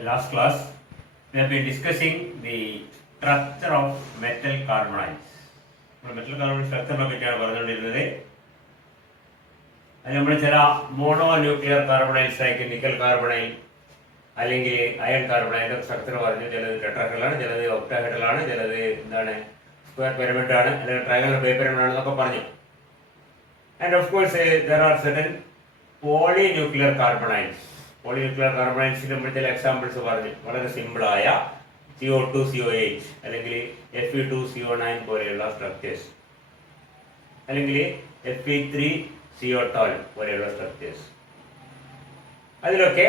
the last class, we have been discussing the structure of metal carbonides. Metal carbon സ്ട്രക്ചറിനെ പറ്റിയാണ് പറഞ്ഞുകൊണ്ടിരുന്നത്. അത് നമ്മൾ ചില മോണോ ന്യൂക്ലിയർ കാർബണൈൽസ് ആയിട്ട് നിക്കൽ കാർബണൈൽ അല്ലെങ്കിൽ അയൺ കാർബണൈൽ സ്ട്രക്ചർ പറഞ്ഞു. ചിലത് ടെട്രാഹെഡ്രലാണ്, ചിലത് ഒക്ടാഹെഡ്രലാണ്, ചിലത് എന്താണ് സ്ക്വയർ പിരമിഡ് ആണ്, അല്ലെങ്കിൽ ട്രയാങ്കുലർ ബൈപിരമിഡ് ആണെന്നൊക്കെ പറഞ്ഞു. And of course there are certain polynuclear carbonyls. Polynuclear കാർബണൈൽസിൽ നമ്മൾ ചില എക്സാമ്പിൾസ് പറഞ്ഞു. വളരെ സിമ്പിളായ CO2 COH അല്ലെങ്കിൽ Fe2 CO9 പോലെയുള്ള സ്ട്രക്ചേഴ്സ്, അല്ലെങ്കിൽ Fe3 CO12 പോലെയുള്ള സ്ട്രക്ചേഴ്സ്. അതിലൊക്കെ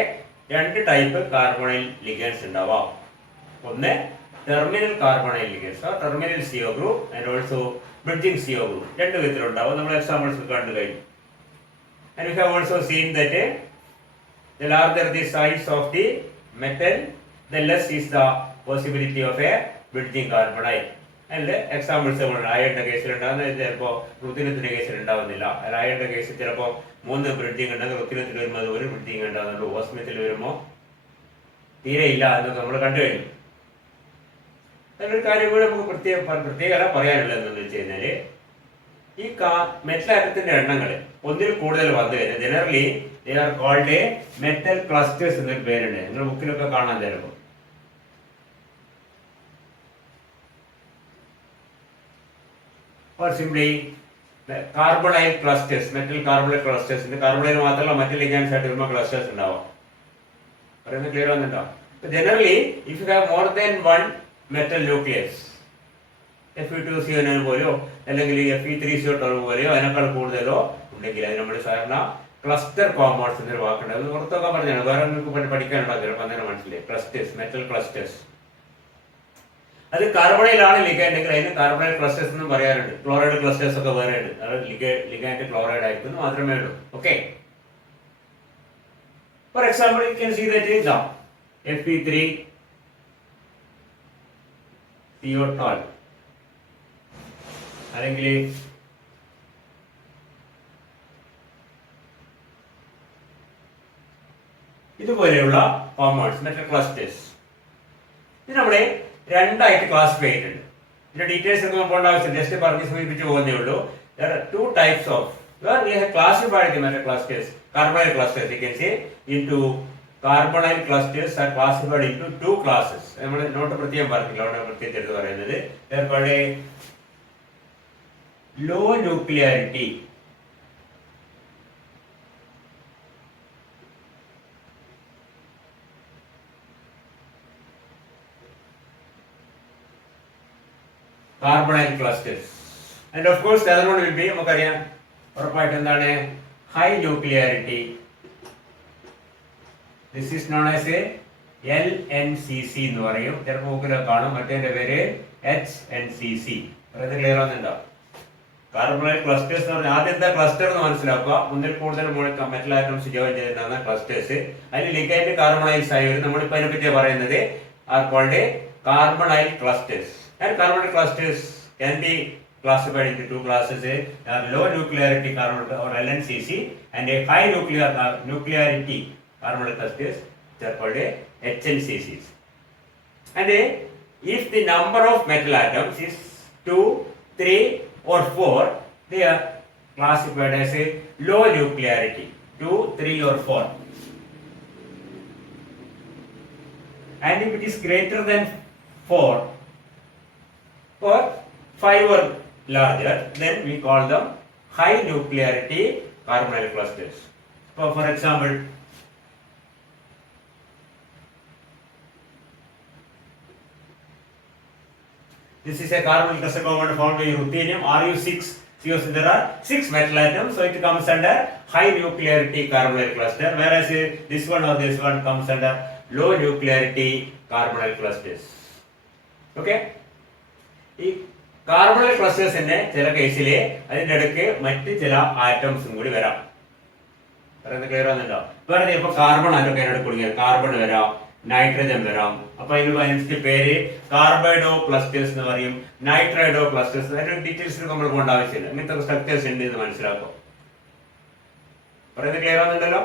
രണ്ട് ടൈപ്പ് കാർബണൈൽ ലിഗൻഡ്സ് ഉണ്ടാവാം. ഒന്ന് terminal carbonyl ligands, terminal CO group and also bridging CO group. രണ്ട് വിധത്തിലുണ്ടാവും. നമ്മൾ എക്സാമ്പിൾസ് കണ്ടു കഴിഞ്ഞു. And we have also seen that the larger the size of the metal, the less is the possibility of a bridging carbonide. അതിൻ്റെ examples അയണിൻ്റെ കേസിൽ ഉണ്ടാകുന്നത് ചിലപ്പോൾ റുത്തിനത്തിൻ്റെ കേസിൽ ഉണ്ടാവുന്നില്ല. അല്ല, അയണിൻ്റെ കേസിൽ ചിലപ്പോൾ 3 ബ്രിഡ്ജിങ് ഉണ്ടെങ്കിൽ റുത്തിനത്തിൽ വരുമ്പോൾ അത് 1 ബ്രിഡ്ജിങ് ഉണ്ടാകുന്നുള്ളൂ. ഓസ്മിയത്തിൽ വരുമ്പോൾ തീരെ ഇല്ല എന്നൊക്കെ നമ്മൾ കണ്ടു കഴിഞ്ഞു. അതിലൊരു കാര്യം കൂടി നമുക്ക് പ്രത്യേകത പറയാനുള്ളത് എന്താണെന്ന് വെച്ച് കഴിഞ്ഞാൽ, ഈ മെറ്റൽ ആറ്റത്തിന്റെ എണ്ണങ്ങൾ ഒന്നിൽ കൂടുതൽ വന്നു കഴിഞ്ഞാൽ generally they are called a metal clusters എന്നൊരു പേരുണ്ട്. നിങ്ങൾ ബുക്കിലൊക്കെ കാണാൻ ചിലപ്പോൾ. or simply carbonyl clusters, metal carbonyl clusters. Carbonyl മാത്രമല്ല മറ്റു ലിഗൻഡ്സ് ആയിട്ട് വരുമ്പോൾ ക്ലസ്റ്റേഴ്സ് ഉണ്ടാവും. പറയുന്നത് ക്ലിയർ ആവുന്നുണ്ടോ? Generally if you have more than 1 metal nucleus, Fe2 CO9 പോലെയോ അല്ലെങ്കിൽ Fe3 CO12 പോലെയോ അതിനേക്കാൾ കൂടുതലോ ഉണ്ടെങ്കിൽ അത് നമ്മൾ സാധാരണ ക്ലസ്റ്റർ കോമ്പൗണ്ട്സ് എന്നൊരു വാക്കുണ്ട്. അത് പുറത്തൊക്കെ പറഞ്ഞാണ്, വേറെ നിങ്ങൾക്ക് പഠിക്കാനുണ്ടാകും ചിലപ്പോൾ അങ്ങനെ മനസ്സിലായി. Clusters, metal clusters. അത് കാർബണൈലാണ് ലിഗാൻഡ്, അതിന് കാർബണൈൽ ക്ലസ്റ്റേഴ്സ് എന്നും പറയാറുണ്ട്. ക്ലോറൈഡ് ക്ലസ്റ്റേഴ്സ് ഒക്കെ വേറെ ഉണ്ട്. അത് ലിഗാൻഡ് ക്ലോറൈഡ് ആയിരിക്കും മാത്രമേ ഉള്ളൂ. Okay, for example you can see that ഇതാ Fe3 CO12 അല്ലെങ്കിൽ ഇതുപോലെയുള്ള കോമ്പൗണ്ട്സ്, മെറ്റൽ ക്ലസ്റ്റേഴ്സ്. ഇത് നമ്മളെ രണ്ടായിട്ട് ക്ലാസിഫൈ ചെയ്തിട്ടുണ്ട്. ഇതിന്റെ ഡീറ്റെയിൽസ് ഒന്നും പോകേണ്ട ആവശ്യം, ജസ്റ്റ് പറഞ്ഞ് സൂചിപ്പിച്ചു പോകുന്നേ ഉള്ളൂ. There are 2 types of, we have classified the metal clusters, carbonyl clusters, you can say, into carbonyl clusters are classified into 2 classes. നമ്മൾ നോട്ട് പ്രത്യേകം പറഞ്ഞില്ല, അവിടെ പ്രത്യേകിച്ച് എടുത്ത് പറയുന്നത് they are called a low nuclearity carbonyl clusters, and of course the other one will be നമുക്കറിയാം ഉറപ്പായിട്ട് എന്താണ് high nuclearity. This is known as a LNCC എന്ന് പറയും. ചിലപ്പോൾ ബുക്കിലൊക്കെ കാണും. മറ്റേതിന്റെ പേര് HNCC. പറയുന്നത് ക്ലിയർ ആവുന്നുണ്ടോ? കാർബണൈൽ ക്ലസ്റ്റേഴ്സ് എന്ന് പറഞ്ഞാൽ ആദ്യത്തെ ക്ലസ്റ്റർ എന്ന് മനസ്സിലാക്കുക. ഒന്നിൽ കൂടുതൽ മെറ്റൽ ആറ്റംസ് ജോയിൻ ചെയ്തിട്ടാണ് ക്ലസ്റ്റേഴ്സ്. അതിൽ ലിഗൻഡ് കാർബണൈൽസ് ആയി വരും. നമ്മളിപ്പോൾ അതിനെ പറ്റി പറയുന്നത് are called carbonyl clusters. And carbonyl clusters can be classified into 2 classes: low nuclearity carbonyl or LNCC and a high nuclearity carbonyl clusters, which are called HNCCs. And if the number of metal atoms is 2, 3 or 4, they are classified as a low nuclearity, 2, 3 or 4. And if it is greater than 4 or 5 or larger, then we call them high nuclearity carbonyl clusters. So for example, this is a carbonyl cluster compound found by ruthenium Ru6 CO. There are 6 metal atoms, so it comes under high nuclearity carbonyl cluster, whereas this one or this one comes under low nuclearity carbonyl clusters. Okay, ഈ carbonyl ക്ലസ്റ്റേഴ്സിന്റെ ചില കേസില് അതിന്റെ ഇടയ്ക്ക് മറ്റ് ചില ആറ്റംസും കൂടി വരാം. പറയുന്നത് ക്ലിയർ ആവുന്നുണ്ടോ? വേറെ ചിലപ്പോൾ കാർബൺ ആറ്റൊക്കെ അതിനോട് കുടുങ്ങിയാൽ കാർബൺ വരാം, നൈട്രജൻ വരാം. അപ്പൊ അതിനനുസരിച്ച് പേര് കാർബൈഡോ ക്ലസ്റ്റേഴ്സ് എന്ന് പറയും, നൈട്രൈഡോ ക്ലസ്റ്റേഴ്സ്. അതിന്റെ ഡീറ്റെയിൽസ് നമ്മൾ പോകേണ്ട ആവശ്യമില്ല. ഇങ്ങനത്തെ സ്ട്രക്ചേഴ്സ് ഉണ്ട് എന്ന് മനസ്സിലാക്കും. പറയുന്നത് ക്ലിയർ ആവുന്നുണ്ടല്ലോ?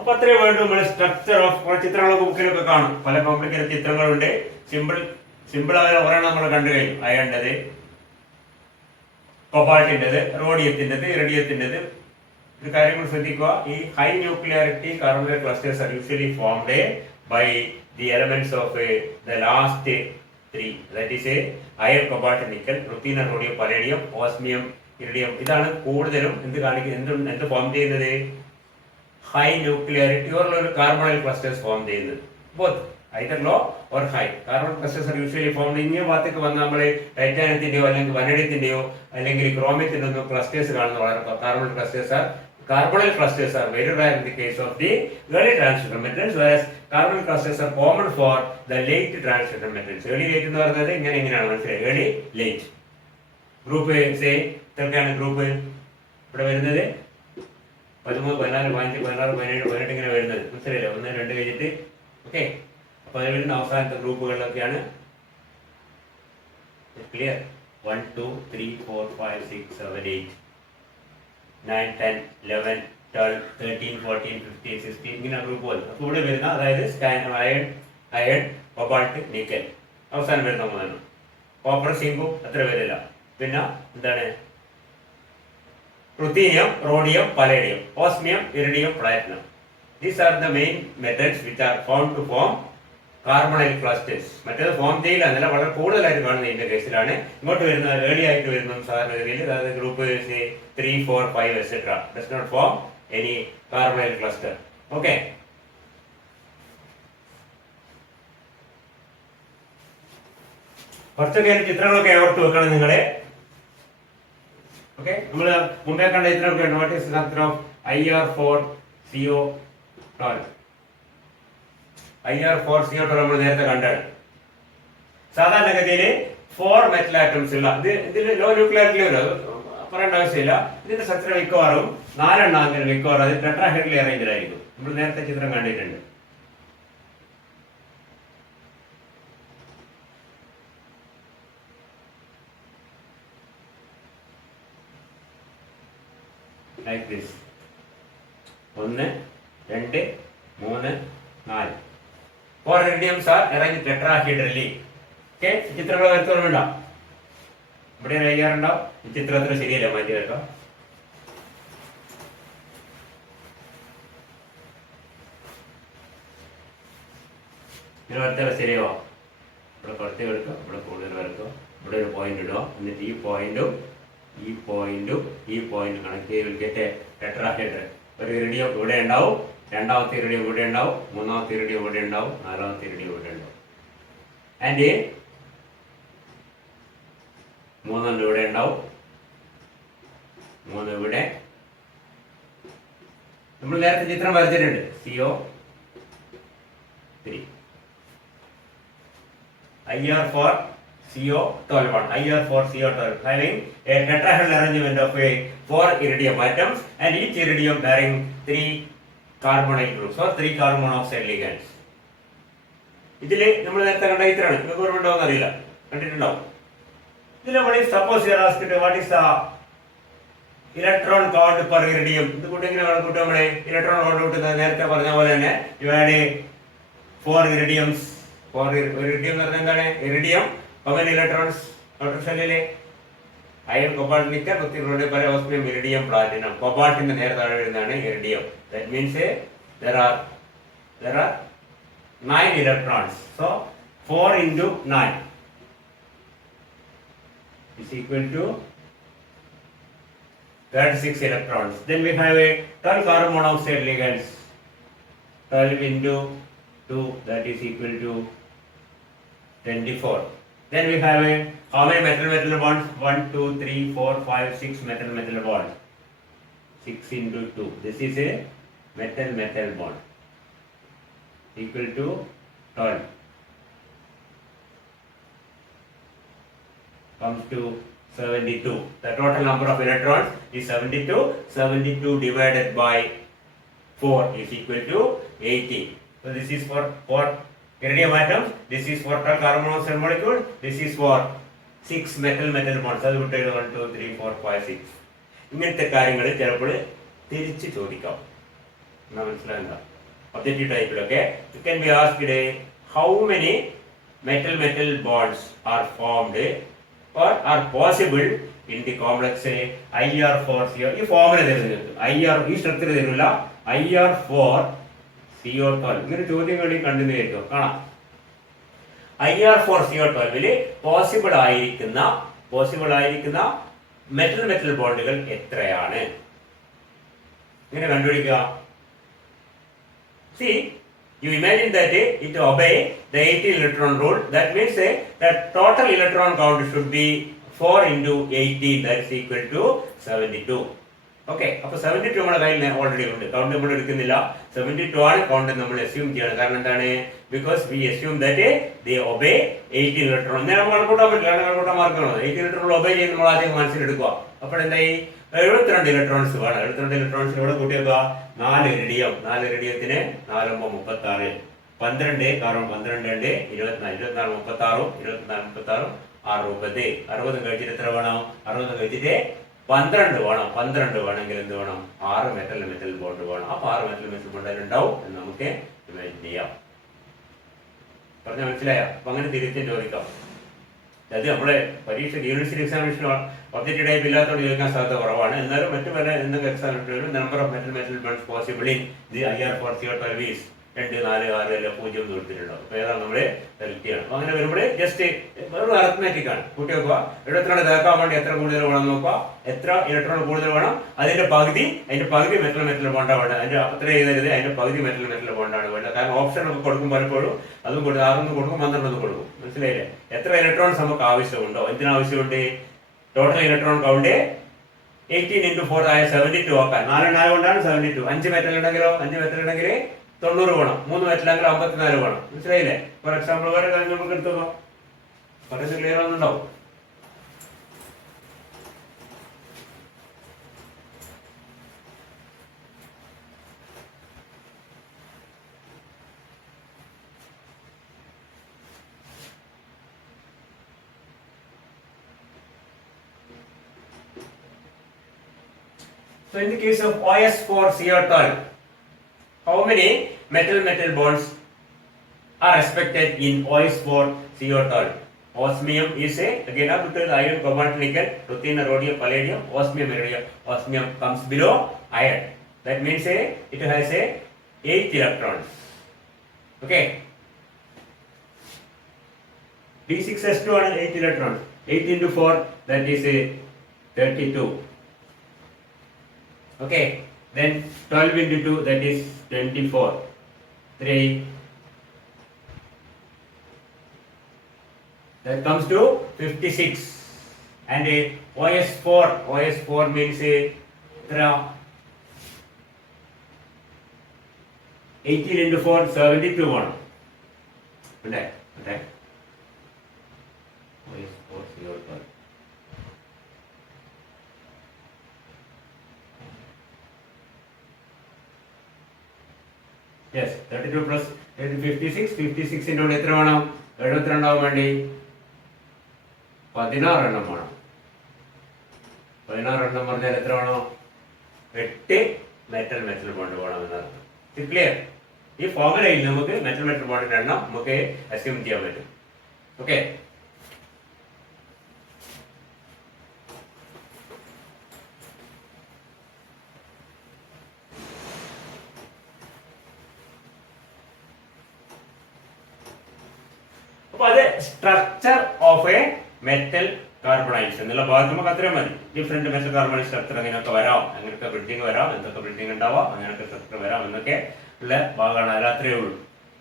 അപ്പൊ അത്രയും വേണ്ട നമ്മൾ സ്ട്രക്ചർ ഓഫ് ചിത്രങ്ങളൊക്കെ ബുക്കിലൊക്കെ കാണും. പല കോംപ്ലിക്കേറ്റഡ് ചിത്രങ്ങളുണ്ട്. സിമ്പിൾ ആയ ഒരെണ്ണം നമ്മൾ കണ്ടു കഴിഞ്ഞു. അയണ്ടത്, കൊബാൾട്ടിൻ്റെത്, റോഡിയത്തിൻ്റെത്, ഇറിഡിയത്തിൻ്റെത്. ഒരു കാര്യങ്ങൾ ശ്രദ്ധിക്കുക. ഈ high nuclearity carbon clusters are usually formed by the elements of the last three, that is iron, cobalt, nickel, ruthenium, rhodium, palladium, osmium, iridium. ഇതാണ് കൂടുതലും എന്ത് ഫോം ചെയ്യുന്നത്? High nuclearity or carbonyl clusters form ചെയ്യുന്നത്. Both either low or high. Carbon clusters are usually formed ഇങ്ങനെ ഭാഗത്തേക്ക് വന്ന് നമ്മൾ ടൈറ്റാനിയത്തിന്റെയോ അല്ലെങ്കിൽ വനഡിയത്തിന്റെയോ അല്ലെങ്കിൽ ക്രോമിയത്തിന്റെയോ ക്ലസ്റ്റേഴ്സ് കാണുന്ന വളരെ carbonyl clusters are very rare in the case of the early transition metals, whereas carbonyl clusters are common for the late transition metals. Early late എന്ന് പറയുന്നത് ഇങ്ങനെയാണ് മനസ്സിലായി. early late ഗ്രൂപ്പ് സേ ഇത്രയാണ് ഗ്രൂപ്പ് ഇവിടെ വരുന്നത് 13, 14, 15, 16, 17, 18 ഇങ്ങനെ വരുന്നത് മനസ്സിലായില്ലേ? 1, 2 കഴിഞ്ഞിട്ട് ഓക്കെ. അപ്പൊ അതിൽ വരുന്ന അവസാനത്തെ ഗ്രൂപ്പുകളിലൊക്കെയാണ് ക്ലിയർ. 1, 2, 3, 4, 5, 6, 7, 8, 9, 10, 11, 12, 13, 14, 15, 16 ഇങ്ങനെ ഗ്രൂപ്പുകൾ. അപ്പൊ ഇവിടെ വരുന്ന അതായത് അയൺ, കൊബാൾട്ട്, നിക്കൽ അവസാനം വരുന്ന മൂന്നെണ്ണം. കോപ്പർ, സിങ്കും അത്ര വരില്ല. പിന്നെ എന്താണ്? Ruthenium, rhodium, palladium, osmium, iridium, platinum. These are the main metals which are found to form carbonyl clusters. മറ്റേത് ഫോം ചെയ്യില്ല, എന്നല്ല വളരെ കൂടുതലായിട്ട് കാണുന്ന ഇതിന്റെ കേസിലാണ്. ഇങ്ങോട്ട് വരുന്ന ഏർലി ആയിട്ട് വരുന്ന സാധാരണ ഗതിയിൽ അതായത് group 3, 4, 5 etcetera does not form any carbonyl cluster. Okay. കുറച്ചൊക്കെ ചിത്രങ്ങളൊക്കെ ഓർത്ത് വെക്കണം നിങ്ങളെ. ഓക്കെ. നമ്മൾ മുമ്പേ കണ്ട ചിത്രമൊക്കെ note is structure of IR4CO12. IR4CO12 നമ്മൾ നേരത്തെ കണ്ടാണ്. സാധാരണഗതിയിൽ 4 മെറ്റൽ ആറ്റംസ് ഉള്ള ഇതിൽ ലോ ന്യൂക്ലിയാരിറ്റി പറയേണ്ട ആവശ്യമില്ല. ഇതിന്റെ സ്ട്രക്ചർ മിക്കവാറും 4 എണ്ണമെങ്കിലും മിക്കവാറും അത് ടെട്രാഹെഡ്രലി അറേഞ്ച്ഡ് ആയിരിക്കും. നമ്മൾ നേരത്തെ ചിത്രം കണ്ടിട്ടുണ്ട്. Like this. 1, 2, 3, 4. 4 iridiums are arranged tetrahedrally. Okay, ചിത്രങ്ങൾ വരത്തോറുണ്ടോ? ഇവിടെ വയ്യാറുണ്ടോ? ഈ ചിത്രത്തിൽ ശരിയല്ല, മാറ്റി കേട്ടോ. ഇത് വരത്തോളം ശരിയാവോ? ഇവിടെ കുറച്ച് എടുക്കുക, ഇവിടെ കൂടുതൽ വരക്കുക, ഇവിടെ ഒരു പോയിന്റ് ഇടുക, എന്നിട്ട് ഈ പോയിന്റും കണക്ട് ചെയ്ത് ടെട്രാഹെഡ്രൽ. ഒരു ഇറിഡിയം ഇവിടെ ഉണ്ടാവും, രണ്ടാമത്തെ ഇറിഡിയം ഇവിടെ ഉണ്ടാവും, മൂന്നാമത്തെ ഇറിഡിയം ഇവിടെ ഉണ്ടാവും, നാലാമത്തെ ഇറിഡിയം ഇവിടെ ഉണ്ടാവും. ആൻഡ് 3 ഇവിടെ ഉണ്ടാവും, 3 ഇവിടെ. നമ്മൾ നേരത്തെ ചിത്രം വരച്ചിട്ടുണ്ട്. CO3 IR4CO12 having a tetrahedral arrangement of 4 iridium atoms and each iridium bearing 3 carbonyl groups or 3 carbon monoxide ligands. ഇതില് നമ്മൾ നേരത്തെ കണ്ട ചിത്രമാണ്. നിങ്ങൾക്ക് ഓർമ്മയുണ്ടോന്ന് അറിയില്ല, കണ്ടിട്ടുണ്ടാവും. ഇതിൽ നമ്മൾ suppose what is the electron count per iridium. ഇത് കൂട്ടി എങ്ങനെ കണക്കൂട്ടും? നമ്മള് ഇലക്ട്രോൺ കൗണ്ട് കൂട്ടുന്നത് നേരത്തെ പറഞ്ഞ പോലെ തന്നെ യു ആഡ് 4 ഇറിഡിയംസ്. ഇറിഡിയം എന്ന് പറഞ്ഞാൽ എന്താണ്? Iridium how many electrons outer shell? Iron, cobalt, nickel, ruthenium, rhodium, palladium, osmium, iridium, platinum. കൊബാൾട്ടിന്റെ നേരെ താഴെ വരുന്നതാണ് iridium. That means there are 9 electrons. So 4 into 9 is equal to 36 electrons. Then we have a 12 carbon monoxide ligands. 12 into 2, that is equal to 24. Then we have how many metal bonds? 1, 2, 3, 4, 5, 6 metal bonds. 6 into 2. This is a metal bond. Equal to 12. Comes to 72. The total number of electrons is 72. 72 divided by 4 is equal to 80. So this is for 4 iridium atoms, this is for 12 carbon monoxide molecule, this is for 6 metal bonds. അത് വിട്ട് 1, 2, 3, 4, 5, 6 ഇങ്ങനത്തെ കാര്യങ്ങൾ ചിലപ്പോൾ തിരിച്ച് ചോദിക്കാം. മനസ്സിലാകുക. objective ടൈപ്പിലൊക്കെ it can be asked how many metal bonds are formed or are possible in the complex IR4CO. ഈ formula തരുന്നത് IR ഈ സ്ട്രക്ചർ തരില്ല. IR4CO12 ഇങ്ങനെ ചോദ്യം വേണ്ടി കണ്ടിന്യൂ കാണാം. IR4CO12 പോസിബിൾ ആയിരിക്കുന്ന മെറ്റൽ ബോണ്ടുകൾ എത്രയാണ് ഇങ്ങനെ കണ്ടുപിടിക്കുക. See, you imagine that it obey the 18 electron rule. That means that total electron count should be 4 into 18, that is equal to 72. Okay, അപ്പോൾ 72 നമ്മുടെ കയ്യിൽ ഓൾറെഡി ഉണ്ട്. കൗണ്ട് നമ്മൾ എടുക്കുന്നില്ല. 72 ആണ് കൗണ്ട് നമ്മൾ അസ്യൂം ചെയ്യണം. കാരണം എന്താണ്? Because we assume that they obey 18 electron. ഞാൻ നമ്മൾ കണക്കൂട്ടാൻ പറ്റില്ല. കണക്കൂട്ടാൻ മാർക്കാണ് 18 ഇലക്ട്രോൺ ഒബേ ചെയ്യുന്ന നമ്മൾ ആദ്യം മനസ്സിലെടുക്കുക. അപ്പോൾ എന്തായി 72 ഇലക്ട്രോൺസ് വേണം. 72 ഇലക്ട്രോൺസ് ഇവിടെ കൂട്ടിയേക്കുക. 4 ഇറിഡിയം. 4 ഇറിഡിയത്തിന് 4 36, 12 കാർബൺ 12 ഉണ്ട് 24, 24 36, 24 36 60. 60 കഴിച്ചിട്ട് എത്ര വേണം? 60 കഴിച്ചിട്ട് 12 വേണം. 12 വേണമെങ്കിൽ എന്ത് വേണം? 6 മെറ്റൽ ബോണ്ട് വേണം. അപ്പൊ 6 മെറ്റൽ ബോണ്ട് ഉണ്ടാവും എന്ന് നമുക്ക് ഇമാജിൻ ചെയ്യാം. പറഞ്ഞ മനസ്സിലായോ? അപ്പൊ അങ്ങനെ തിരിച്ചും ചോദിക്കാം. അതായത് നമ്മളെ പരീക്ഷ യൂണിവേഴ്സിറ്റി എക്സാമിനേഷൻ ഒബ്ജക്റ്റീവ് ടൈപ്പ് ഇല്ലാത്തതുകൊണ്ട് ചോദിക്കാൻ സാധ്യത കുറവാണ്. എന്നാലും മറ്റു പല എന്തെങ്കിലും examination number of metal bonds possible in the IR4CO12 is 2, 4, 6 അല്ല 0 കൊടുത്തിട്ടുണ്ടാവും. അപ്പൊ ഏതാണ് നമ്മള് സെലക്ട് ചെയ്യണം. അപ്പൊ അങ്ങനെ വരുമ്പോൾ ജസ്റ്റ് വെറും അറത്മാറ്റിക് ആണ്. കൂട്ടി വെക്കുക. 72 തേക്കാൻ വേണ്ടി എത്ര കൂടുതൽ വേണം നോക്കുക. എത്ര ഇലക്ട്രോൺ കൂടുതൽ വേണം? അതിന്റെ പകുതി മെറ്റൽ ബോണ്ടാണ് വേണ്ടത്. അതിന്റെ അത്ര ചെയ്തരുത്. അതിന്റെ പകുതി മെറ്റൽ ബോണ്ടാണ് വേണ്ടത്. കാരണം ഓപ്ഷൻ ഒക്കെ കൊടുക്കും പലപ്പോഴും അതും കൊടുക്കും. 6 കൊടുക്കും 12 കൊടുക്കും. മനസ്സിലായില്ലേ? എത്ര ഇലക്ട്രോൺസ് നമുക്ക് ആവശ്യമുണ്ടോ? എന്തിനാവശ്യമുണ്ട്? ടോട്ടൽ ഇലക്ട്രോൺ കൗണ്ട് 18 into 4 ആയ 72 ആക്കാൻ. 4 കൊണ്ടാണ് 72. 5 മെറ്റൽ ഉണ്ടെങ്കിൽ 90 വേണം. 3 മെറ്റലാണെങ്കിൽ 54 വേണം. മനസ്സിലായില്ലേ? ഫോർ എക്സാമ്പിൾ വേറെ കാര്യം നമുക്ക് എടുത്തോ. പറയുന്നത് clear ആവുന്നുണ്ടാവും. So in the case of OS4CO12, how many metal bonds are expected in OS4CO12? Osmium is again because iron, cobalt, nickel, ruthenium, rhodium, palladium, osmium, iridium. Osmium comes below iron. That means it has 8 electrons. Okay. D6S2 and 8 electrons. 8 into 4, that is 32. Okay. Then 12 into 2, that is 24. 3. That comes to 56. And OS4 means 18 into 4, 72 one. Okay. OS4 CO12. Yes, 32 plus 56. 56 into എത്ര വേണം? 72 ആവാൻ വേണ്ടി 16 എണ്ണം വേണം. 16 എണ്ണം പറഞ്ഞാൽ എത്ര വേണം? 8 മെറ്റൽ ബോണ്ട് വേണം എന്നർത്ഥം. ക്ലിയർ? ഈ ഫോർമുലയിൽ നമുക്ക് മെറ്റൽ ബോണ്ടിന്റെ എണ്ണം നമുക്ക് അസ്യൂം ചെയ്യാൻ പറ്റും. ഓക്കെ. അപ്പൊ അത് സ്ട്രക്ചർ ഓഫ് എ മെറ്റൽ കാർബണൈഡ്സ് എന്നുള്ള ഭാഗത്ത് നമുക്ക് അത്രയും മതി. ഡിഫറെന്റ് മെറ്റൽ കാർബണൈഡ് സ്ട്രക്ചർ അങ്ങനെയൊക്കെ വരാം, അങ്ങനെയൊക്കെ ബ്രിഡിങ് വരാം, എന്തൊക്കെ ബ്രിഡിങ് ഉണ്ടാവാം, അങ്ങനെയൊക്കെ സ്ട്രക്ചർ വരാം എന്നൊക്കെ ഉള്ള ഭാഗമാണ്. അത് അത്രയേ ഉള്ളൂ.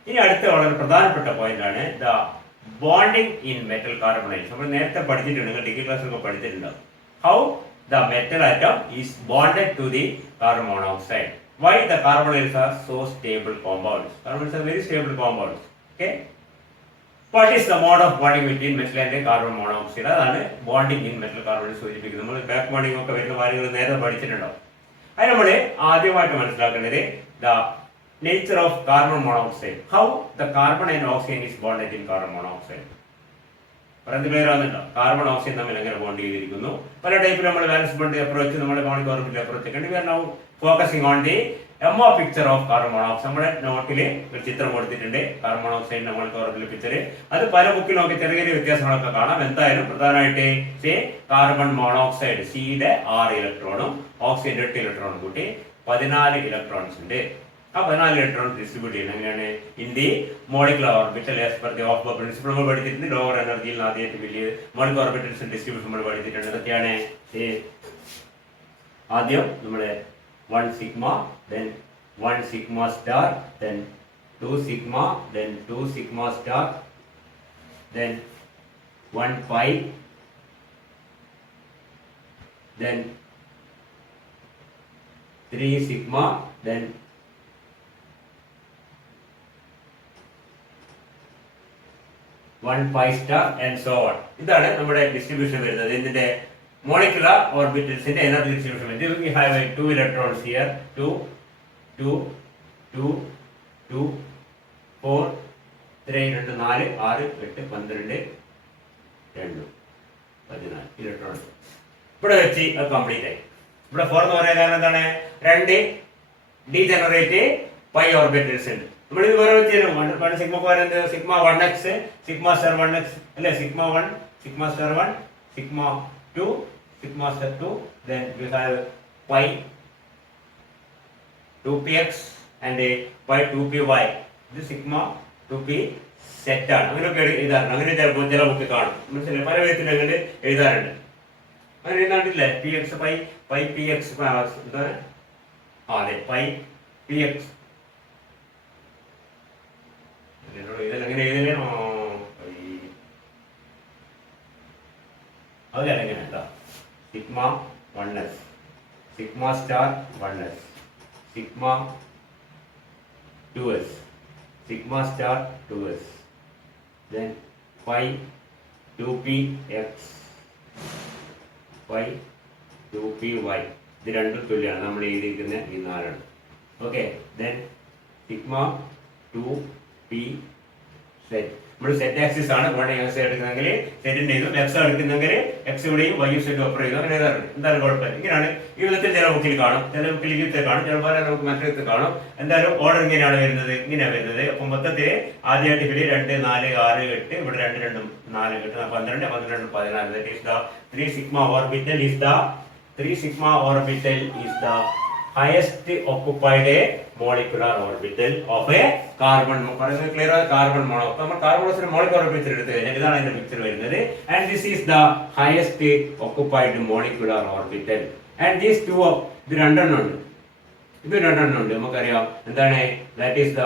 ഇനി അടുത്ത വളരെ പ്രധാനപ്പെട്ട പോയിന്റ് ആണ് the bonding in metal carbonyls. നമ്മൾ നേരത്തെ പഠിച്ചിട്ടുണ്ട്, നിങ്ങൾ ഡിഗ്രി ക്ലാസ്സിലൊക്കെ പഠിച്ചിട്ടുണ്ടാവും. How the metal atom is bonded to the carbon monoxide. Why the carbonyls are so stable compounds? Carbonyls are very stable compounds. Okay. What is the mode of bonding between metal and carbon monoxide? അതാണ് bonding in metal carbon സൂചിപ്പിക്കുന്നത്. നമ്മൾ back bonding ഒക്കെ വരുന്ന കാര്യങ്ങൾ നേരെ പഠിച്ചിട്ടുണ്ടാവും. അത് നമ്മൾ ആദ്യമായിട്ട് മനസ്സിലാക്കേണ്ടത് the nature of carbon monoxide. How the carbon and oxygen is bonded in carbon monoxide. പറയുന്നത് പേരാകുന്നുണ്ടോ? കാർബൺ ഓക്സിജൻ തമ്മിൽ എങ്ങനെ ബോണ്ട് ചെയ്തിരിക്കുന്നു? പല ടൈപ്പിൽ നമ്മൾ വാലൻസ് ബോണ്ട് അപ്രോച്ച്, നമ്മുടെ മോണിക് ഓർബിറ്റൽ അപ്രോച്ച് ഒക്കെ ഉണ്ട്. We are now focusing on the MO picture of carbon monoxide നമ്മുടെ നോട്ടിൽ ഒരു ചിത്രം കൊടുത്തിട്ടുണ്ട് കാർബൺ മോണോക്സൈഡിന്റെ മോളിക്കുലർ ഓർബിറ്റൽ പിക്ചർ. അത് പല ബുക്കിൽ നോക്കി ചെറിയ ചെറിയ വ്യത്യാസങ്ങളൊക്കെ കാണാം. എന്തായാലും പ്രധാനമായിട്ട് കാർബൺ മോണോക്സൈഡ് സിയുടെ 6 ഇലക്ട്രോണും ഓക്സിജന്റെ 8 ഇലക്ട്രോണും കൂട്ടി 14 ഇലക്ട്രോൺസ് ഉണ്ട്. ആ 14 ഇലക്ട്രോൺ ഡിസ്ട്രിബ്യൂട്ട് ചെയ്യുന്നത് എങ്ങനെയാണ്? In the molecular orbital as per the of principle നമ്മൾ പഠിച്ചിട്ടുണ്ട്. ലോവർ എനർജിയിൽ ആദ്യമായിട്ട് വലിയ മോളിക്കുലർ ഓർബിറ്റൽസ് ഡിസ്ട്രിബ്യൂഷൻ നമ്മൾ പഠിച്ചിട്ടുണ്ട്. ഇതൊക്കെയാണ് ആദ്യം നമ്മള് 1 sigma, then 1 sigma star, then 2 sigma, then 2 sigma star, then 1 pi, then 3 sigma, then 1 pi star and so on. ഇതാണ് നമ്മുടെ ഡിസ്ട്രിബ്യൂഷൻ വരുന്നത്. ഇതിന്റെ molecular orbitals in energy distribution. We have 2 electrons here, 2, 2, 2, 2, 4, 3, 2, 4, 6, 8, 12, 2, 14 electrons ഇവിടെ വെച്ച് അത് കംപ്ലീറ്റ് ആയി. ഇവിടെ 4 എന്ന് പറയാൻ കാരണം എന്താണ്? 2 ഡീജനറേറ്റ് പൈ ഓർബിറ്റൽസ് ഉണ്ട്. നമ്മൾ ഇത് വേറെ വെച്ചാലും സിഗ്മ പോരാ sigma 1x, sigma star 1x അല്ലെ, sigma 1, sigma star 1, sigma 2, sigma star 2, then we have pi 2px and a pi 2py. This sigma 2p set ആണ്. അങ്ങനെയൊക്കെ എഴുതാറുണ്ട്. അങ്ങനെ ചില ബുക്ക് കാണും. മനസ്സിലായി? പല വിധത്തിൽ അങ്ങനെ എഴുതാറുണ്ട്. അങ്ങനെ എഴുതാണ്ടില്ലേ? P x pi pi p x എന്താണ്? അതെ, പൈ പി എക്സ് അങ്ങനെ എഴുതലേ. അതെ എങ്ങനെ എന്താ? sigma 1s, sigma star 1s, sigma 2s, sigma star 2s, then pi 2px, pi 2py. ഇത് രണ്ടും തുല്യമാണ്. നമ്മൾ എഴുതിയിരിക്കുന്ന ഈ 4 ആണ്. Okay, then sigma 2p set. നമ്മൾ സെറ്റ് ആക്സിസ് ആണ് എക്സ് എടുക്കുന്നെങ്കിൽ സെറ്റിന്റെ ഇതും എക്സ് എടുക്കുന്നെങ്കിൽ എക്സ് ഇവിടെയും വൈ സെറ്റ് ഓപ്പർ ചെയ്തു. അങ്ങനെ എഴുതാറുണ്ട്. എന്തായാലും കുഴപ്പമില്ല. ഇങ്ങനെയാണ് ഈ വിധത്തിൽ ചില ബുക്കിൽ കാണും, ചില ബുക്കിൽ ഇങ്ങനത്തെ കാണും, ചിലപ്പോൾ നമുക്ക് മറ്റൊരു കാണും. എന്തായാലും ഓർഡർ ഇങ്ങനെയാണ് വരുന്നത്, ഇങ്ങനെയാണ് വരുന്നത്. അപ്പൊ മൊത്തത്തിൽ ആദ്യമായിട്ട് ഇവിടെ 2, 4, 6, 8, ഇവിടെ 2, 2, 4, 8, 12, 12, 14. That is the 3 sigma orbital is the 3 sigma orbital is the highest occupied molecular orbital of a carbon. പറയുന്നത് ക്ലിയർ ആണ്? Carbon monoxide. നമ്മൾ കാർബൺ മോണോക്സൈഡ് മോളിക്കുലർ പിക്ചർ എടുത്തു കഴിഞ്ഞാൽ ഇതാണ് അതിന്റെ പിക്ചർ വരുന്നത്. And this is the highest occupied molecular orbital. And these two ഇത് രണ്ടെണ്ണം ഉണ്ട്, ഇത് രണ്ടെണ്ണം ഉണ്ട്. നമുക്കറിയാം എന്താണ്? That is the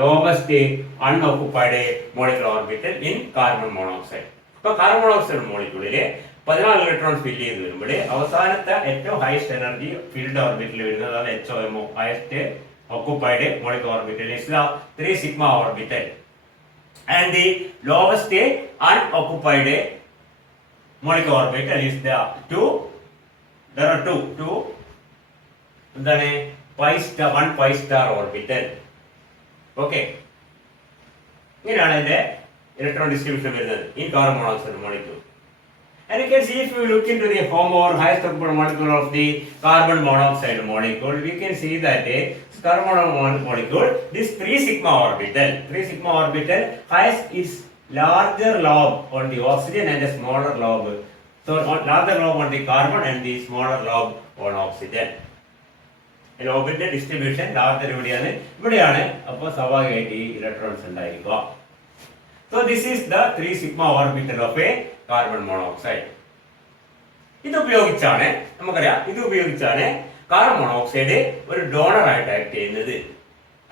lowest unoccupied molecular orbital in carbon monoxide. അപ്പൊ കാർബൺ മോണോക്സൈഡ് മോളിക്യൂളില് 14 ഇലക്ട്രോൺസ് ഫില്ല് ചെയ്ത് വരുമ്പോൾ അവസാനത്തെ ഏറ്റവും ഹൈസ്റ്റ് എനർജി ഫീൽഡ് ഓർബിറ്റൽ വരുന്നത് അതാണ് HOMO, highest occupied molecular orbital is the 3 sigma orbital, and the lowest unoccupied molecular orbital is the 2. There are two എന്താണ്? pi star 1 pi star orbital. Okay, ഇങ്ങനെയാണ് ഇതിന്റെ electron distribution വരുന്നത് in carbon monoxide molecule. And you can see, if you look into the HOMO or highest occupied molecule of the carbon monoxide molecule, we can see that carbon monoxide molecule, this 3 sigma orbital has its larger lobe on the oxygen and a smaller lobe. So larger lobe on the carbon and the smaller lobe on oxygen. ലോബിന്റെ distribution larger ഇവിടെയാണ്. അപ്പോൾ സ്വാഭാവികമായിട്ട് ഈ electrons ഉണ്ടായിരിക്കുക. So this is the 3 sigma orbital of a carbon monoxide. ഇത് ഉപയോഗിച്ചാണ് നമുക്കറിയാം, ഇത് ഉപയോഗിച്ചാണ് കാർബൺ മോണോക്സൈഡ് ഒരു ഡോണർ ആയിട്ട് ആക്ട് ചെയ്യുന്നത്.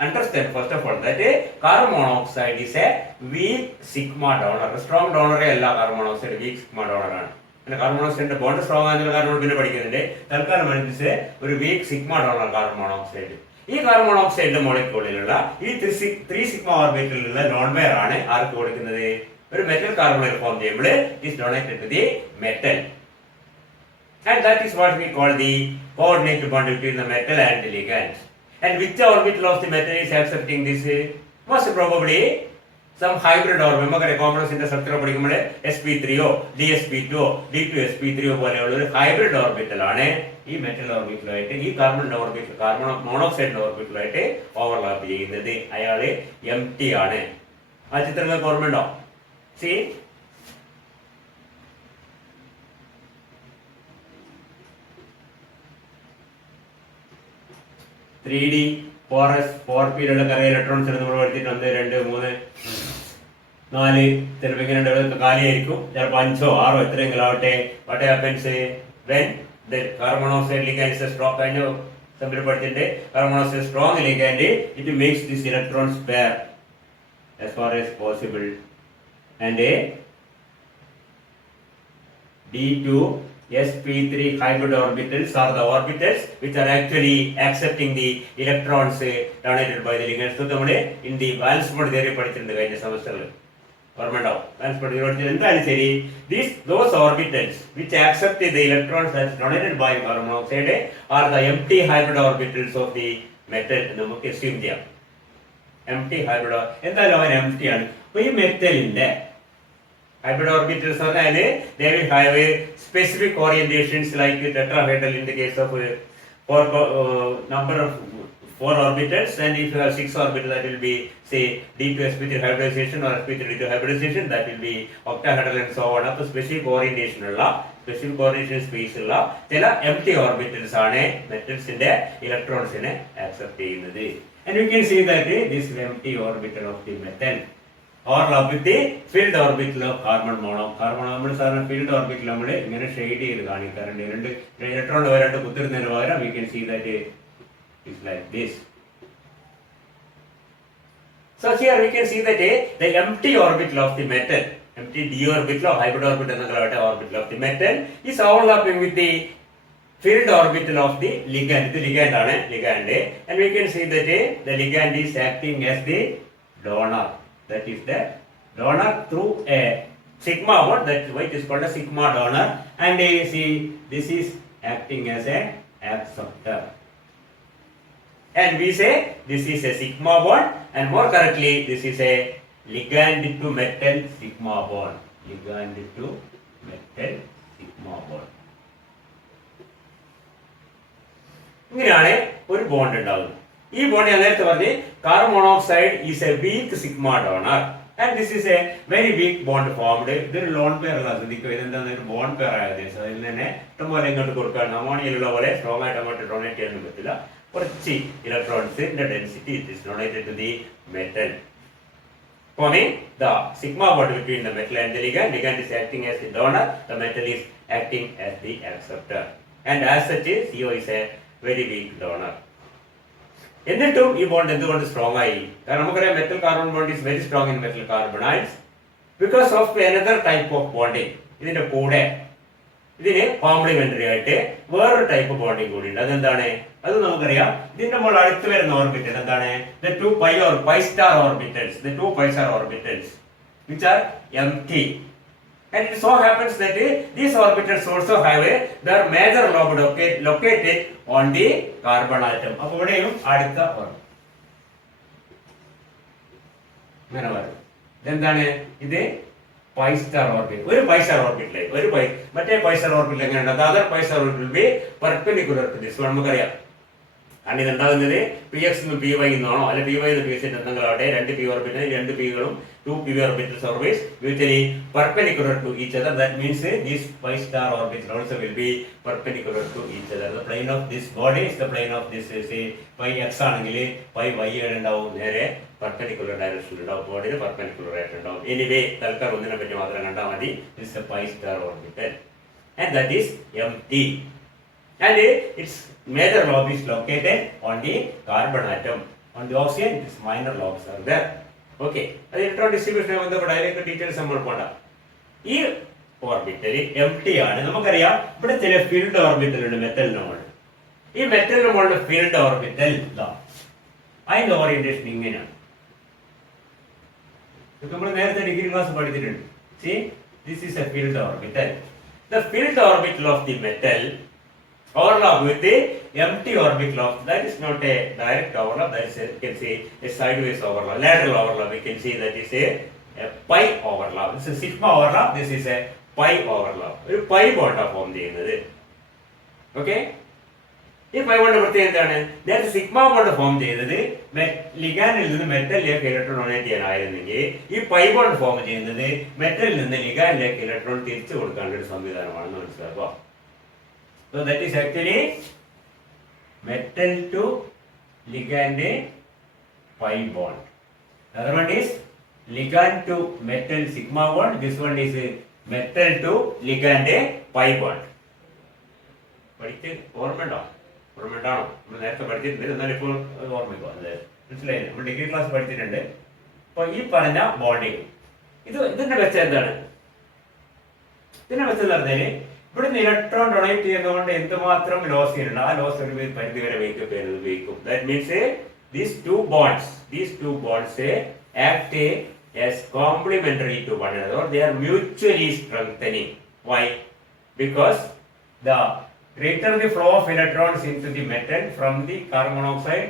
Understand first of all that carbon monoxide is a weak sigma donor. Strong donor അല്ല carbon monoxide, weak sigma donor ആണ്. പിന്നെ കാർബൺ മോണോക്സൈഡിന്റെ ബോണ്ട് സ്ട്രോങ് ആണെന്നുള്ള കാരണം പിന്നെ പഠിക്കുന്നുണ്ട്. തൽക്കാലം അനുസരിച്ച് ഒരു weak sigma donor carbon monoxide. ഈ കാർബൺ മോണോക്സൈഡിന്റെ മോളിക്യൂളിലുള്ള ഈ 3 സിഗ്മ ഓർബിറ്റലിലുള്ള ലോൺ പെയർ ആണ് ആർക്ക് കൊടുക്കുന്നത്? ഒരു മെറ്റൽ കാർബൺ ഫോം ചെയ്യുമ്പോൾ it donated to the metal, and that is what we call the coordinate bond between the metal and the ligand. And which orbital of the metal is accepting this? Most probably some hybrid orbit നമുക്കറിയാം കോംപ്ലക്സിന്റെ structure പഠിക്കുമ്പോൾ sp3o dsp2o d2sp3o പോലെയുള്ള ഒരു hybrid ഓർബിറ്റലാണ് ഈ metal ഓർബിറ്റലുമായിട്ട് ഈ carbon മോണോക്സൈഡിന്റെ ഓർബിറ്റലുമായിട്ട് overlap ചെയ്യുന്നത്. അയാള് MT ആണ്. ആ ചിത്രങ്ങൾക്ക് ഓർമ്മയുണ്ടോ? C 3D 4s 4p electrons നമ്മൾ പഠിച്ചിട്ടുണ്ട്. 2 3 4 ചിലപ്പോൾ ഇങ്ങനെ കാലിയായിരിക്കും, ചിലപ്പോൾ 5ഓ 6ഓ എത്രയെങ്കിലും ആവട്ടെ. What happens when the carbon monoxide ligand is a strong kind of simple പഠിച്ചിട്ട് carbon monoxide strong ligand, it makes this electrons pair as far as possible, and D2sp3 hybrid orbitals are the orbitals which are actually accepting the electrons donated by the ligands. So നമ്മൾ in the valence bond theory പഠിച്ചിട്ടുണ്ട് കഴിഞ്ഞ സെമസ്റ്ററിൽ. ഓർമ്മയുണ്ടാവും. valence bond theory എന്തായാലും ശരി, those orbitals which accept the electrons that is donated by carbon monoxide are the empty hybrid orbitals of the metal എന്ന് നമുക്ക് assume ചെയ്യാം. empty hybrid എന്തായാലും അവൻ empty ആണ്. അപ്പോൾ ഈ മെറ്റലിന്റെ hybrid orbitals പറഞ്ഞാൽ they will have a specific orientations like tetrahedral in the case of number of 4 orbitals, and if you have 6 orbitals that will be say D2sp3 hybridization or sp3d2 hybridization, that will be octahedral and so on. അപ്പോൾ specific orientation space ഉള്ള ചില empty orbitals ആണ് മെറ്റൽസിന്റെ ഇലക്ട്രോൺസിനെ accept ചെയ്യുന്നത്. and you can see that this empty orbital of the metal overlap with the filled orbital of carbon നമ്മൾ സാധാരണ filled orbital നമ്മൾ ഇങ്ങനെ shade ചെയ്ത് കാണിക്കാറുണ്ട്. രണ്ട് ഇലക്ട്രോൺ വരാണ്ട് കുത്തിരുന്നതിന് പകരം we can see that is like this. So here we can see that the empty orbital of the metal, empty d orbital or hybrid orbital എന്നൊക്കെ orbital of the metal is overlapping with the filled orbital of the ligand. ഇത് ligand ആണ്, ligand, and we can see that the ligand is acting as the donor. That is the donor through a sigma bond. That's why it is called a sigma donor. And see, this is acting as a acceptor. And we say this is a sigma bond, and more correctly, this is a ligand to metal sigma bond. Ligand to metal sigma bond. ഇങ്ങനെയാണ് ഒരു bond ഉണ്ടാകുന്നത്. ഈ bond ഞാൻ നേരത്തെ പറഞ്ഞു carbon monoxide is a weak sigma donor, and this is a very weak bond formed. ഇതൊരു lone pair അല്ല, ശ്രദ്ധിക്കുക, ഇതെന്താണ് ഒരു ബോണ്ട് പെയർ ആയത്. അതിൽ തന്നെ ഇഷ്ടംപോലെ ഇങ്ങോട്ട് കൊടുക്കാൻ അമോണിയയിലുള്ള പോലെ സ്ട്രോങ് ആയിട്ട് അങ്ങോട്ട് ഡൊണേറ്റ് ചെയ്യാൻ പറ്റില്ല. കുറച്ച് ഇലക്ട്രോൺസിന്റെ density it is donated to the metal, forming the sigma bond between the metal and the ligand. Ligand is acting as the donor, the metal is acting as the acceptor, and as such CO is a very weak donor. എന്നിട്ടും ഈ bond എന്തുകൊണ്ട് strong ആയി? കാരണം നമുക്കറിയാം metal carbon bond is very strong in metal carbonyls because of another type of bonding. ഇതിന്റെ കൂടെ ഇതിന് complementary ആയിട്ട് വേറൊരു ടൈപ്പ് ബോണ്ടിങ് കൂടി ഉണ്ട്. അതെന്താണ്? അത് നമുക്കറിയാം. ഇതിന്റെ മുകളിൽ അടുത്ത് വരുന്ന ഓർബിറ്റൽ എന്താണ്? the two pi star orbitals which are empty, and it so happens that these orbitals also have their major lobe located on the carbon atom. അപ്പോൾ ഇവിടെയും അടുത്ത ഇങ്ങനെ വരും. ഇതെന്താണ്? ഇത് pi star orbit. ഒരു pi star orbit ഒരു മറ്റേ pi star orbit എങ്ങനെയുണ്ട്? the other pi star orbit will be perpendicular to this one. നമുക്കറിയാം കാരണം ഇതുണ്ടാകുന്നത് പി എക്സ് നിന്ന് പി വൈ എന്നാണോ അല്ലെ പി വൈ പി എസ് എന്തെങ്കിലും ആവട്ടെ, രണ്ട് പി ഓർബിറ്റൽ, രണ്ട് പികളും 2 p orbitals always mutually perpendicular to each other. That means this pi star orbital also will be perpendicular to each other. The plane of this body is the plane of this, say pi x ആണെങ്കിൽ pi y ഉണ്ടാവും, നേരെ perpendicular direction ഉണ്ടാവും, ബോഡിയിൽ perpendicular ആയിട്ട് ഉണ്ടാവും. Anyway, തൽക്കാലം ഒന്നിനെ പറ്റി മാത്രം കണ്ടാൽ മതി. This is a pi star orbital, and that is empty, and its major lobe is located on the carbon atom. On the oxygen, its minor lobes are there. Okay, അത് electron ഡിസ്ട്രിബ്യൂഷനെ ബന്ധപ്പെട്ട അതിലേക്ക് details നമ്മൾ പോണ്ട. ഈ orbital empty ആണ്. നമുക്കറിയാം ഇവിടെ ചില ഫീൽഡ് ഓർബിറ്റൽ ഉണ്ട് മെറ്റലിന് മുകളിൽ. ഈ മെറ്റലിന് മുകളിൽ ഫീൽഡ് ഓർബിറ്റൽ അതിന്റെ ഓറിയന്റേഷൻ ഇങ്ങനെയാണ്. നമ്മൾ നേരത്തെ ഡിഗ്രി ക്ലാസ് പഠിച്ചിട്ടുണ്ട്. See, this is a field orbital. The field orbital of the metal overlap with the empty orbital of, that is not a direct overlap, that is you can see a sideways overlap, lateral overlap, we can see that is a pi overlap. This is sigma overlap, this is a pi overlap. ഒരു pi bond ആണ് form ചെയ്യുന്നത്. Okay, ഈ pi bond പ്രത്യേകം എന്താണ്? നേരത്തെ sigma bond form ചെയ്തത് ലിഗാനിൽ നിന്ന് മെറ്റലിലേക്ക് electron donate ചെയ്യാനായിരുന്നെങ്കിൽ ഈ പൈ ബോണ്ട് ഫോം ചെയ്യുന്നത് മെറ്റലിൽ നിന്ന് ലിഗാനിലേക്ക് ഇലക്ട്രോൺ തിരിച്ചു കൊടുക്കാനുള്ള ഒരു സംവിധാനമാണെന്ന് മനസ്സിലാക്കുക. So that is actually metal to ligand pi bond. Another one is ligand to metal sigma bond. This one is metal to ligand pi bond. പഠിച്ച് ഓർമ്മയുണ്ടോ? ഓർമ്മയുണ്ടാണോ? നമ്മൾ നേരത്തെ പഠിച്ചിട്ടുണ്ട്, എന്നാലും ഇപ്പോൾ ഓർമ്മിക്കുക. അത് മനസ്സിലായില്ലേ? നമ്മൾ ഡിഗ്രി ക്ലാസ് പഠിച്ചിട്ടുണ്ട്. അപ്പൊ ഈ പറഞ്ഞ ബോണ്ടിങ് ഇതിന്റെ വെച്ച എന്താണ്? ഇതിന്റെ വെച്ചെന്ന് പറഞ്ഞാല് ഇവിടെ നിന്ന് ഇലക്ട്രോൺ ഡൊണേറ്റ് ചെയ്യുന്നതുകൊണ്ട് എന്തുമാത്രം ലോസ് ചെയ്യുന്നുണ്ട്, ആ ലോസ് ഒരു പരിധി വരെ മേക്കപ്പ് ചെയ്യുന്നത് ഉപയോഗിക്കും. That means these two bonds act as complementary to one another, or they are mutually strengthening. Why? Because the greater the flow of electrons into the metal from the carbon monoxide,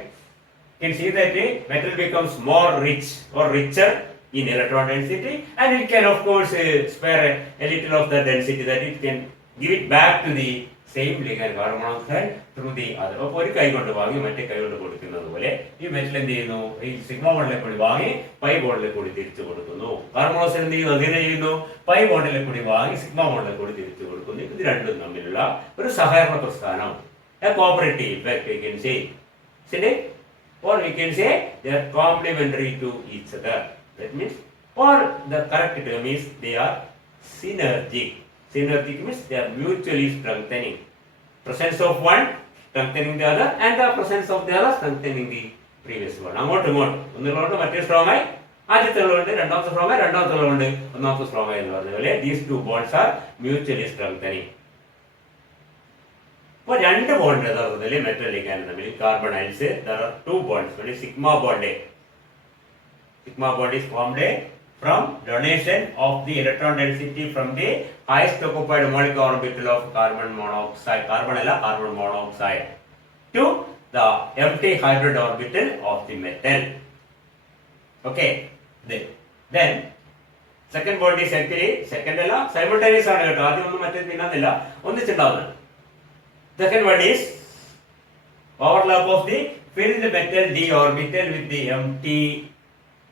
you can see that the metal becomes more rich or richer in electron density, and it can of course spare a little of the density, that it can give it back to the same ligand carbon monoxide through the other. അപ്പോൾ ഒരു കൈ കൊണ്ട് വാങ്ങി മറ്റേ കൈ കൊണ്ട് കൊടുക്കുന്നത് പോലെ ഈ മെറ്റൽ എന്ത് ചെയ്യുന്നു? ഈ സിഗ്മ ബോണ്ടിലെ കൂടി വാങ്ങി പൈ ബോണ്ടിലെ കൂടി തിരിച്ചു കൊടുക്കുന്നു. കാർബൺ മോണോക്സൈഡ് എന്ത് ചെയ്യുന്നു? അങ്ങനെ ചെയ്യുന്നു, പൈ ബോണ്ടിലെ കൂടി വാങ്ങി സിഗ്മ ബോണ്ടിലെ കൂടി തിരിച്ചു കൊടുക്കുന്നു. ഇത് രണ്ടും തമ്മിലുള്ള ഒരു സഹകരണ പ്രസ്ഥാനം, a cooperative effect we can say, isn't it? Or we can say they are complementary to each other. That means, or the correct term is they are synergic. Synergic means they are mutually strengthening. Presence of one strengthening the other, and the presence of the other strengthening the previous one. അങ്ങോട്ടും ഇങ്ങോട്ടും ഒന്നുള്ളതുകൊണ്ട് മറ്റേ strong ആയി, ആദ്യത്തെ ഉള്ളതുകൊണ്ട് രണ്ടാമത്തെ strong ആയി, രണ്ടാമത്തെ ഉള്ളതുകൊണ്ട് ഒന്നാമത്തെ സ്ട്രോങ് ആയി എന്ന് പറഞ്ഞ പോലെ these two bonds are mutually strengthening. അപ്പോൾ രണ്ട് ബോണ്ട് യഥാർത്ഥത്തിൽ മെറ്റൽ ലിഗാൻഡ് തമ്മിൽ carbonyls, there are two bonds. One is sigma bond. Sigma bond is formed from donation of the electron density from the highest occupied molecular orbital of carbon monoxide to the empty hybrid orbital of the metal. Okay, then second bond is actually second alla simultaneous ആണ് കേട്ടോ, ആദ്യം ഒന്നും മറ്റേ പിന്നല്ല ഒന്നിച്ചുണ്ടാവുന്നത്. Second one is overlap of the filled metal d orbital with the empty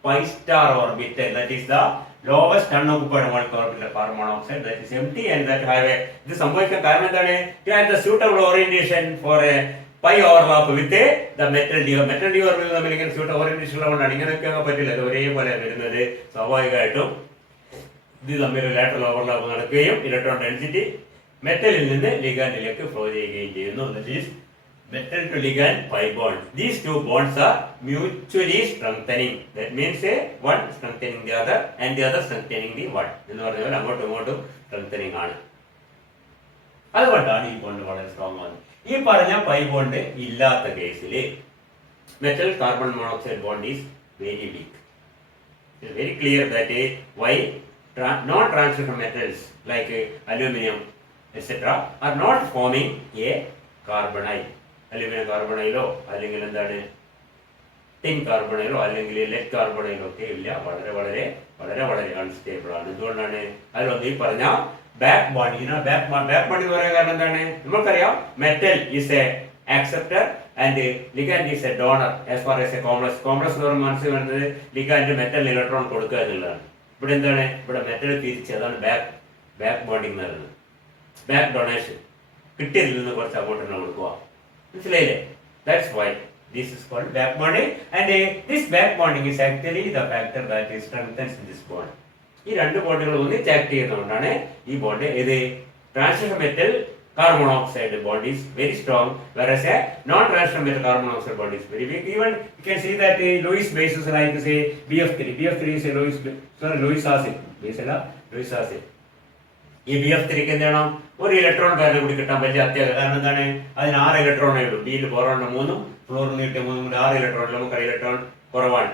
pi star orbital, that is the lowest unoccupied molecular orbital of carbon monoxide, that is empty, and that have a, this സംഭവിക്കാൻ കാരണം എന്താണ്? To have the suitable orientation for a pi overlap with the metal d orbital തമ്മിൽ ഇങ്ങനെ suitable orientation ഉള്ളതുകൊണ്ടാണ്. ഇങ്ങനെയൊക്കെ പറ്റില്ല, അത് ഒരേപോലെ വരുന്നത്. സ്വാഭാവികമായിട്ടും ഇത് തമ്മിൽ lateral overlap നടക്കുകയും ഇലക്ട്രോൺ ഡെൻസിറ്റി മെറ്റലിൽ നിന്ന് ലിഗാൻഡിലേക്ക് ഫ്ലോ ചെയ്യുകയും ചെയ്യുന്നു. That is metal to ligand pi bond. These two bonds are mutually strengthening. That means one strengthening the other and the other strengthening the one. എന്ന് പറഞ്ഞ പോലെ അങ്ങോട്ടും ഇങ്ങോട്ടും സ്ട്രെങ്തനിങ് ആണ്. അതുകൊണ്ടാണ് ഈ ബോണ്ട് വളരെ സ്ട്രോങ് ആണ്. ഈ പറഞ്ഞ പൈ ബോണ്ട് ഇല്ലാത്ത കേസിൽ metal carbon monoxide bond is very week. It is very clear that why non-transition metals like aluminum etc. are not forming a carbonyl. Aluminium കാർബണൈലോ അല്ലെങ്കിൽ എന്താണ് ടിൻ കാർബണൈലോ അല്ലെങ്കിൽ ലെഡ് കാർബണൈലോ ഒക്കെ ഇല്ല. വളരെ വളരെ വളരെ വളരെ അൺസ്റ്റേബിൾ ആണ്. എന്തുകൊണ്ടാണ്? അതിലൊന്ന് ഈ പറഞ്ഞ ബാക്ക് ബോണ്ടിങ്. ബാക്ക് ബോണ്ടിങ് എന്ന് പറയാൻ കാരണം എന്താണ്? നമുക്കറിയാം metal is A acceptor and ligand is A donor as far as A complex. Complex എന്ന് പറയുമ്പോൾ മനസ്സിൽ വരുന്നത് ലിഗാൻഡ് മെറ്റൽ ഇലക്ട്രോൺ കൊടുക്കുക എന്നുള്ളതാണ്. ഇവിടെ എന്താണ്? ഇവിടെ മെറ്റൽ തിരിച്ച്, അതാണ് ബാക്ക് ബോണ്ടിങ് എന്ന് പറയുന്നത്. ബാക്ക് ഡൊണേഷൻ, കിട്ടിയതിൽ നിന്ന് കുറച്ച് അങ്ങോട്ട് തന്നെ കൊടുക്കുക. മനസ്സിലായില്ലേ? That's why this is called back bonding, and this back bonding is actually the factor that strengthens this bond. ഈ രണ്ട് ബോണ്ടുകൾ ഒന്നിച്ച് ആക്ട് ചെയ്യുന്നതുകൊണ്ടാണ് ഈ ബോണ്ട് ഏത് transition metal carbon monoxide bond is very strong, whereas a non-transition metal carbon monoxide bond is very weak. Even you can see that Lewis bases like say BF3 is a Lewis acid. Base അല്ല Lewis acid. ഈ BF3 ക്ക് എന്താണ്? ഒരു electron പേരിൽ കൂടി കിട്ടാൻ വലിയ അത്യാവശ്യം. കാരണം എന്താണ്? അതിന് 6 ഇലക്ട്രോണേ ഉള്ളൂ. ബിയിൽ ബോറോൺ 3, ഫ്ലോറിന് കിട്ടിയ 3 കൂടി 6 ഇലക്ട്രോൺ. നമുക്ക് ഇലക്ട്രോൺ കുറവാണ്.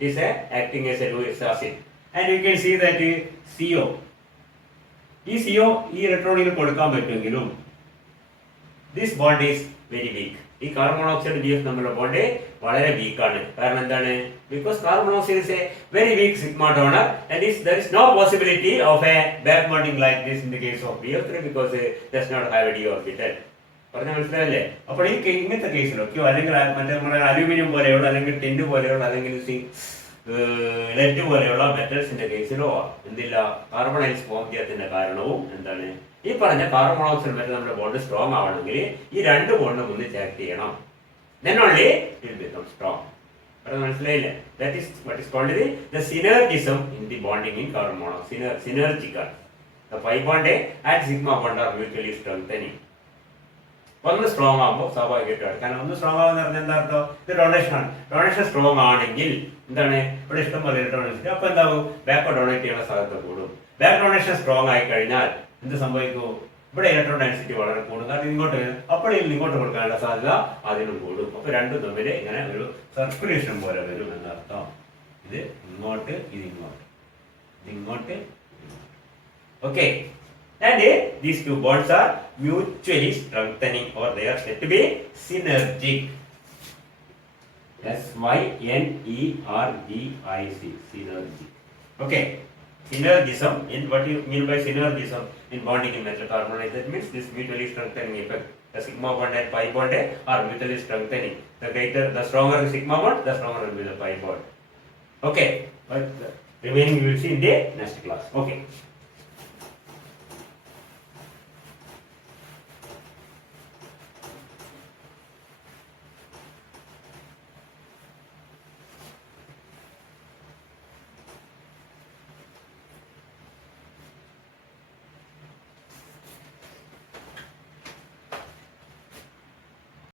It is acting as a Lewis acid. And you can see that CO ഈ CO ഈ ഇലക്ട്രോണിന് കൊടുക്കാൻ പറ്റുമെങ്കിലും this bond is very weak. ഈ കാർബൺ മോണോക്സൈഡ് ബി എഫ് തമ്മിലുള്ള ബോണ്ട് വളരെ വീക്കാണ്. കാരണം എന്താണ്? Because carbon monoxide is a very weak sigma donor and there is no possibility of a back bonding like this in the case of BF3 because it does not have a d orbital. പറഞ്ഞ മനസ്സിലായല്ലേ? അപ്പോൾ ഈ ഇങ്ങനത്തെ കേസിലൊക്കെയോ അല്ലെങ്കിൽ മറ്റേ നമ്മുടെ aluminium പോലെയുള്ള അല്ലെങ്കിൽ tint പോലെയുള്ള അല്ലെങ്കിൽ ലെഡ് പോലെയുള്ള മെറ്റൽസിന്റെ കേസിലോ എന്തില്ല കാർബണൈൽസ് ഫോം ചെയ്യാത്തതിന്റെ കാരണവും എന്താണ്? ഈ പറഞ്ഞ കാർബൺ മോണോക്സൈഡ് മെറ്റൽ നമ്മുടെ ബോണ്ട് സ്ട്രോങ് ആവണമെങ്കിൽ ഈ രണ്ട് ബോണ്ടും ഒന്നിച്ച് ആക്ട് ചെയ്യണം. then only it will become strong. മനസ്സിലായില്ലേ? that is what is called the synergism in the bonding in carbon monoxide. Synergical. the pi bond and sigma bond are mutually strengthening. ഒന്ന് strong ആകുമ്പോൾ സ്വാഭാവികമായിട്ട് കാരണം ഒന്ന് strong ആകുന്ന പറഞ്ഞാൽ എന്താ അർത്ഥം? ഇത് ഡൊണേഷൻ ആണ്. ഡൊണേഷൻ സ്ട്രോങ് ആണെങ്കിൽ എന്താണ്? ഇവിടെ ഇഷ്ടം പോലെ ഡൊണേഷൻ അപ്പൊ എന്താകും? ബാക്ക് ഡൊണേറ്റ് ചെയ്യാനുള്ള സാധ്യത കൂടും. ബാക്ക് ഡൊണേഷൻ സ്ട്രോങ് ആയി കഴിഞ്ഞാൽ എന്ത് സംഭവിക്കും? ഇവിടെ ഇലക്ട്രോൺ ഡെൻസിറ്റി വളരെ കൂടും. കാരണം ഇങ്ങോട്ട് അപ്പോൾ ഇങ്ങോട്ട് കൊടുക്കാനുള്ള സാധ്യത അതിനും കൂടും. അപ്പൊ രണ്ടും തമ്മിൽ ഇങ്ങനെ ഒരു സർക്കുലേഷൻ പോലെ വരും എന്നർത്ഥം. ഇത് ഇങ്ങോട്ട് ഇത് ഇങ്ങോട്ട് ഇത് ഇങ്ങോട്ട്. Okay. And these two bonds are mutually strengthening or they are said to be synergic. SYNERGIC. Synergic. Okay. Synergism. In what you mean by synergism in bonding in metal carbonate? That means this mutually strengthening effect. The sigma bond and pi bond are mutually strengthening. The stronger the sigma bond, the stronger will be the pi bond. Okay. But the remaining we will see in the next class. Okay.